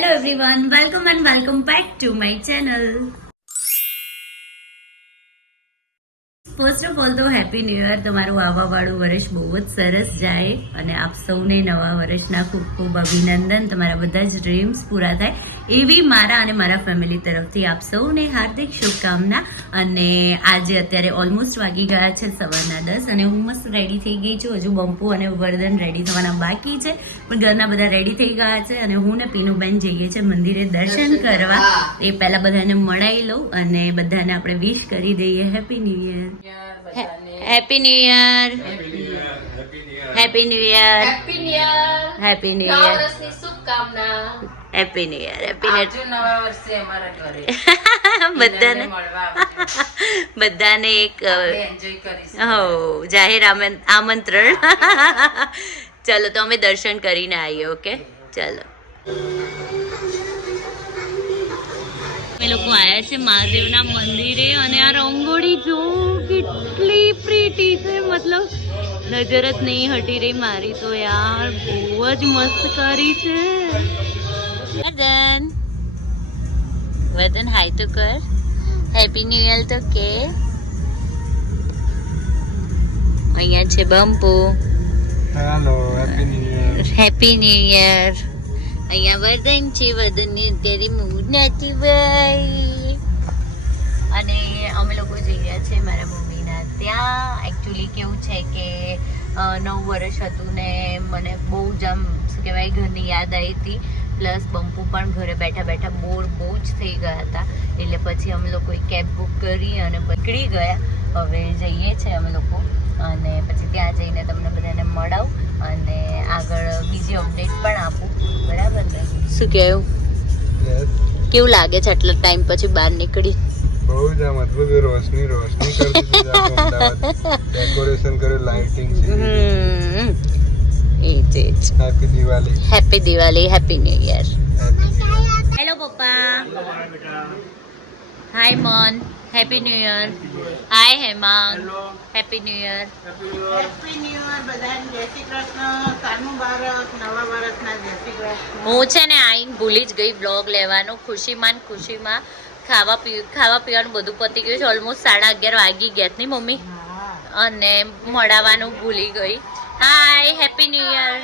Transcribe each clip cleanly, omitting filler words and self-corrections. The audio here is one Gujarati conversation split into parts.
Hello everyone, welcome and welcome back to my channel. First of all તો હેપી ન્યૂ યર. તમારું આવવાવાળું વર્ષ બહુ જ સરસ જાય અને આપ સૌને નવા વર્ષના ખૂબ ખૂબ અભિનંદન. તમારા બધા જ ડ્રીમ્સ પૂરા થાય એવી મારા અને મારા ફેમિલી તરફથી આપ સૌને હાર્દિક શુભકામના. અને આજે અત્યારે ઓલમોસ્ટ વાગી ગયા છે સવારના 10 અને હું મસ્ત રેડી થઈ ગઈ છું. હજુ બંપુ અને વર્ધન રેડી થવાના બાકી છે, પણ ઘરના બધા રેડી થઈ ગયા છે અને હું ને પીનુબેન જઈએ છે મંદિરે દર્શન કરવા. એ પહેલા બધાને મળાઈ લઉં અને બધાને આપણે વિશ કરી દઈએ happy new year. Happy new year. Happy new year. Happy new year. Happy new year. વર્ષની શુભકામના. Happy new year. હેપી નવા વર્ષે અમારા ઘરે બધાને એક જાહેર આમંત્રણ. ચલો તો અમે દર્શન કરીને આવીએ. ઓકે ચલો. અમે લોકો આયા છે મહાદેવના મંદિરે અને આ રંગોળી જો કેટલી પ્રીટી છે, મતલબ નજર જ નહીં હટી રહી મારી તો યાર. બહુ જ મસ્ત કરી છે. વર્ધન વર્ધન હાય તો કર. હેપી ન્યુ યર તો કે. અહીંયા છે બંપુ. Hello happy new year. Happy new year. અહીંયા વર્ધન છે. વર્ધનની અત્યારે મૂડ નથી ભાઈ. અને અમે લોકો જઈ રહ્યા છે મારા મમ્મીના ત્યાં. એકચ્યુઅલી કેવું છે કે 9 વર્ષ હતું ને મને બહુ જ આમ શું કહેવાય ઘરની યાદ આવી હતી. પ્લસ બંપુ પણ ઘરે બેઠા બેઠા બોર બહુ જ થઈ ગયા હતા. એટલે પછી અમે લોકોએ કેબ બુક કરી અને નીકળી ગયા. હવે જઈએ છીએ અમે લોકો અને પછી ત્યાં જઈને તમને બધાને મળાવું અને આગળ બીજી અપડેટ પણ આપું. બરાબર ને? શું કહેવું? કેવું લાગે છે આટલા ટાઈમ પછી બહાર નીકળી? બહુ જ આમ અદ્ભુત રોશની કરી દીધી છે અમદાવાદ. ડેકોરેશન કર્યું, લાઇટિંગ છે. એ જ happy Diwali. Happy Diwali. Happy new year. Hello પપ્પા. હાય મોન. Happy new year. Hi Hemang. Happy new year. Happy new year બધાને. જય શ્રી કૃષ્ણ. સાલમું બારક. નવા વર્ષના જય શ્રી કૃષ્ણ. હું છે ને આઈને ભૂલી જ ગઈ બ્લોગ લેવાનું. ખુશીમાં ખાવા પીવાનું બધું પતી ગયું છે. ઓલમોસ્ટ 11:30 વાગી ગયા ની મમ્મી. અને મળવાનું ભૂલી ગઈ. હાય હેપી ન્યૂ યર.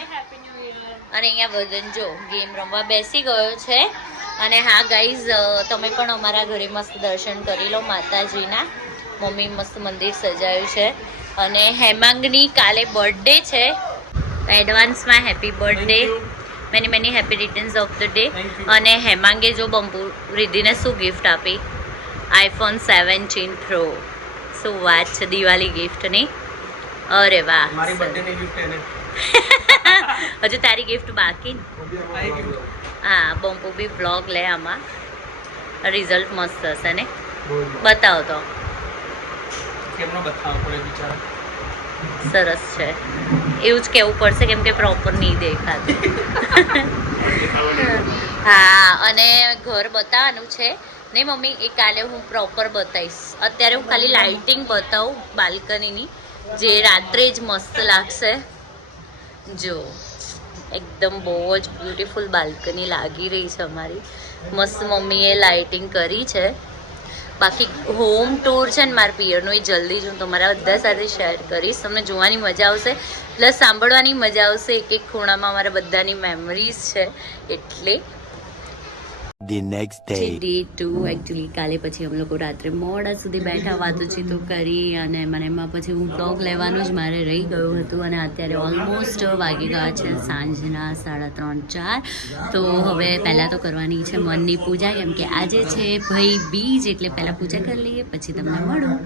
અને અહીંયા વર્ધન જો ગેમ રમવા બેસી ગયો છે. અને હા ગાઈઝ, તમે પણ અમારા ઘરે મસ્ત દર્શન કરી લો માતાજીના. મમ્મી મસ્ત મંદિર સજાયું છે. અને હેમાંગની કાલે બર્થડે છે. એડવાન્સમાં happy birthday. Many many happy returns of the day. અને હેમાંગે જો બંપુ રિદ્ધિને શું ગિફ્ટ આપી? iPhone 17 Pro. શું વાત છે દિવાળી ગિફ્ટની. અરે વાહ. મારી બર્થડેની ગિફ્ટ એને. હજુ તારી ગિફ્ટ બાકી. હા, બંપુ બી બ્લોગ લે આમાં. રિઝલ્ટ મસ્ત હશે ને? બતાવો તો. કેમનો બતાવવો પડે બિચારા. સરસ છે એવું જ કહેવું પડશે કેમ કે પ્રોપર નહીં દેખાતું. હા, અને ઘર બતાવવાનું છે ને મમ્મી. એ કાલે હું પ્રોપર બતાવીશ. અત્યારે હું ખાલી લાઇટિંગ બતાવું બાલ્કનીની, જે રાત્રે જ મસ્ત લાગશે. જો એકદમ બહુ જ બ્યુટીફુલ બાલ્કની લાગી રહી છે અમારી. મસ્ત મમ્મીએ લાઇટિંગ કરી છે. બાકી હોમ ટૂર છે ને મારા પિયરનું, એ જલ્દી જ હું તમારા બધા સાથે શેર કરીશ. તમને જોવાની મજા આવશે, પ્લસ સાંભળવાની મજા આવશે. એક એક ખૂણામાં અમારા બધાની મેમરીઝ છે. એટલે The next day. Day 2 actually કાલે પછી અમે લોકો રાત્રે મોડા સુધી બેઠા વાતોચીતો કરી અને મને એમાં પછી હું બ્લોગ લેવાનું જ મારે રહી ગયું હતું. અને અત્યારે ઓલમોસ્ટ વાગી ગયા છે સાંજના 3:30-4. તો હવે પહેલાં તો કરવાની છે મનની પૂજા, કેમ કે આજે છે ભાઈ બીજ. એટલે પહેલાં પૂજા કરી લઈએ પછી તમને મળું.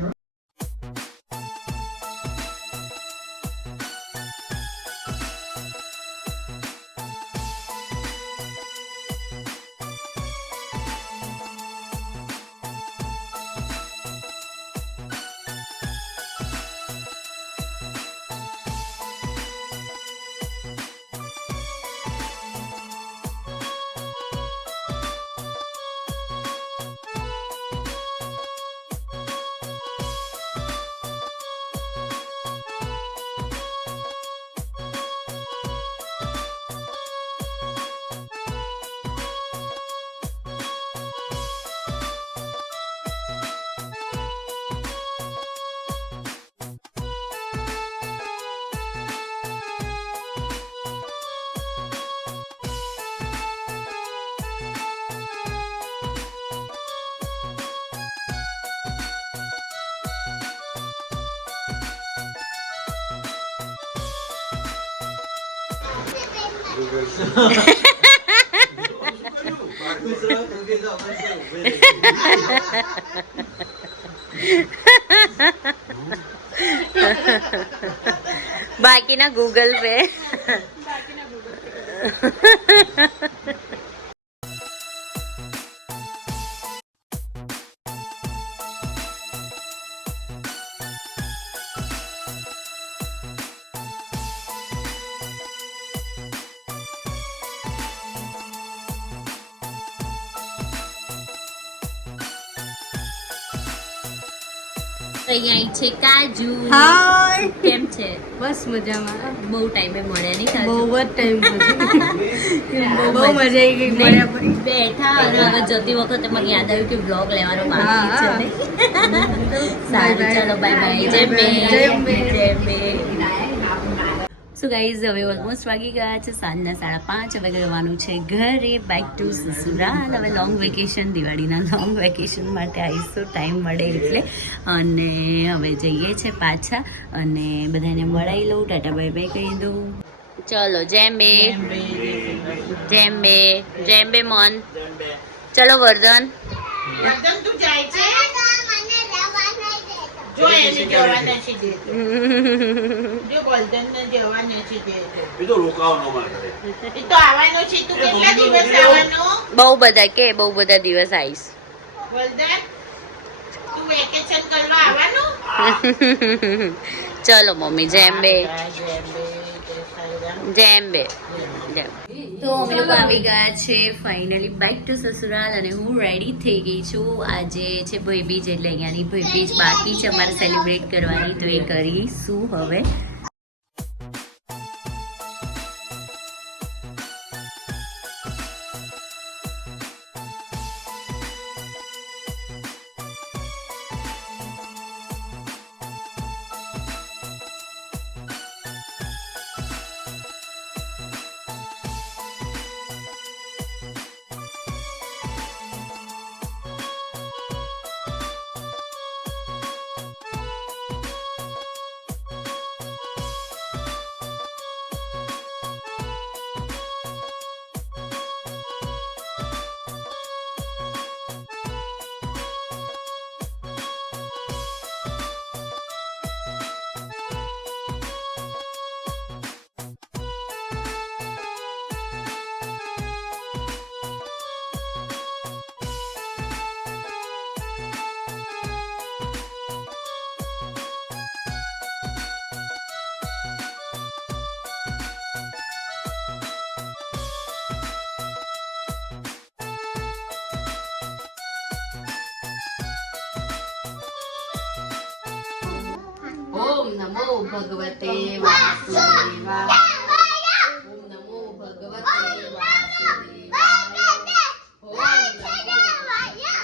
ગૂગલ બાકીના ગૂગલ પે. અહીંયા છે કાજુ. હાય કેમ છે? બસ મજામાં. બહુ ટાઈમે મળ્યા નહીં કાજુ? બહુ જ ટાઈમ પછી બહુ મજા આવી ગઈ મળ્યા પછી. બેઠા અને હવે જતી વખતે મને યાદ આવ્યું કે બ્લોગ લેવાનો બાકી છે ને. સારું, ચાલો બાય બાય. જય બે. જય બે. સો ગાઈઝ હવે ઓલમોસ્ટ વાગી ગયા છે સાંજના 5:30. હવે જવાનું છે ઘરે, બેક ટુ સસુરાલ. હવે લોંગ વેકેશન, દિવાળીના લોંગ વેકેશન માટે આવીશું ટાઈમ મળે એટલે. અને હવે જઈએ છે પાછા અને બધાને મળાવી લઉં, ટાટા બાય બાય કહી દઉં. ચલો જેમ બે. જેમ બે. જેમ બે મોન. ચલો વર્ધન. વર્ધન તું જાય છે? જો એને જવા નથી દેતો. જો વર્ધનને જવા નથી દેતો. એ તો આવવાનો છે. તું કેટલા દિવસ આવવાનો? બહુ બધા કે બહુ બધા દિવસ આવીશ. વર્ધન તું વેકેશન કરવા આવવાનું? ચલો મમ્મી જેમ બે. જેમ બે. તો અમે લોકો આવી ગયા છે ફાઇનલી બેક ટુ સસુરાલ અને હું રેડી થઈ ગઈ છું. આજે છે ભાઈબીજ એટલે અહીંયાની ભાઈબીજ બાકી છે અમારે સેલિબ્રેટ કરવાની, તો એ કરીશું હવે. ઓમ નમો ભગવતે વાસુદેવાય. ઓમ નમો ભગવતે વાસુદેવાય. ઓમ નમો વાસુદેવાય.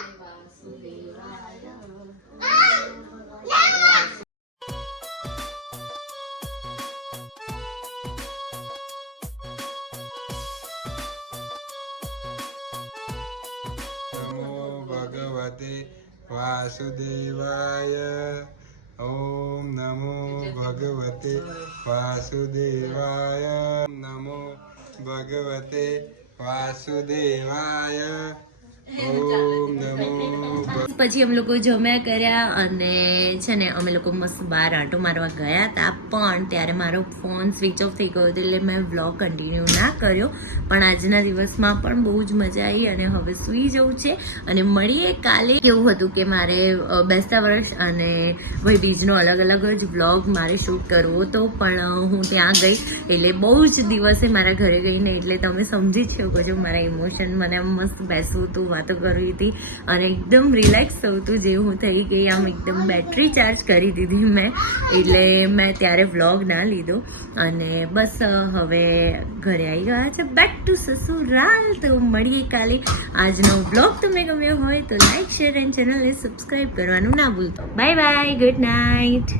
નમો ભગવતે વાસુદેવાય. ઓમ નમો ભગવતે વાસુદેવાય. નમો ભગવતે વાસુદેવાય. ઓમ નમો પછી અમે લોકો જમ્યા કર્યા અને છે ને અમે લોકો મસ્ત બહાર આંટો મારવા ગયા હતા, પણ ત્યારે મારો ફોન સ્વિચ ઓફ થઈ ગયો હતો એટલે મેં વ્લોગ કન્ટિન્યુ ના કર્યો. પણ આજના દિવસમાં પણ બહુ જ મજા આવી અને હવે સૂઈ જવું છે અને મળીએ કાલે. કેવું હતું કે મારે બેસતા વર્ષ અને ભાઈબીજનો અલગ અલગ જ વ્લોગ મારે શૂટ કરવો હતો, પણ હું ત્યાં ગઈ એટલે બહુ જ દિવસે મારા ઘરે ગઈને એટલે તમે સમજી જ શકો છો મારા ઇમોશન. મને આમ મસ્ત બેસવું હતું, વાતો કરવી હતી અને એકદમ રિલેક્સ થવું હતું જે હું થઈ ગઈ. આમ એકદમ બેટરી ચાર્જ કરી દીધી મેં, એટલે મેં ત્યારે વ્લોગ ના લીધો અને બસ હવે ઘરે આવી ગયા છે બેક ટુ સસુરાલ. તો મળીએ કાલે. આજનો વ્લોગ તમને ગમ્યો હોય તો લાઈક, શેર એન્ડ ચેનલને સબસ્ક્રાઈબ કરવાનું ના ભૂલતો. Bye bye, good night.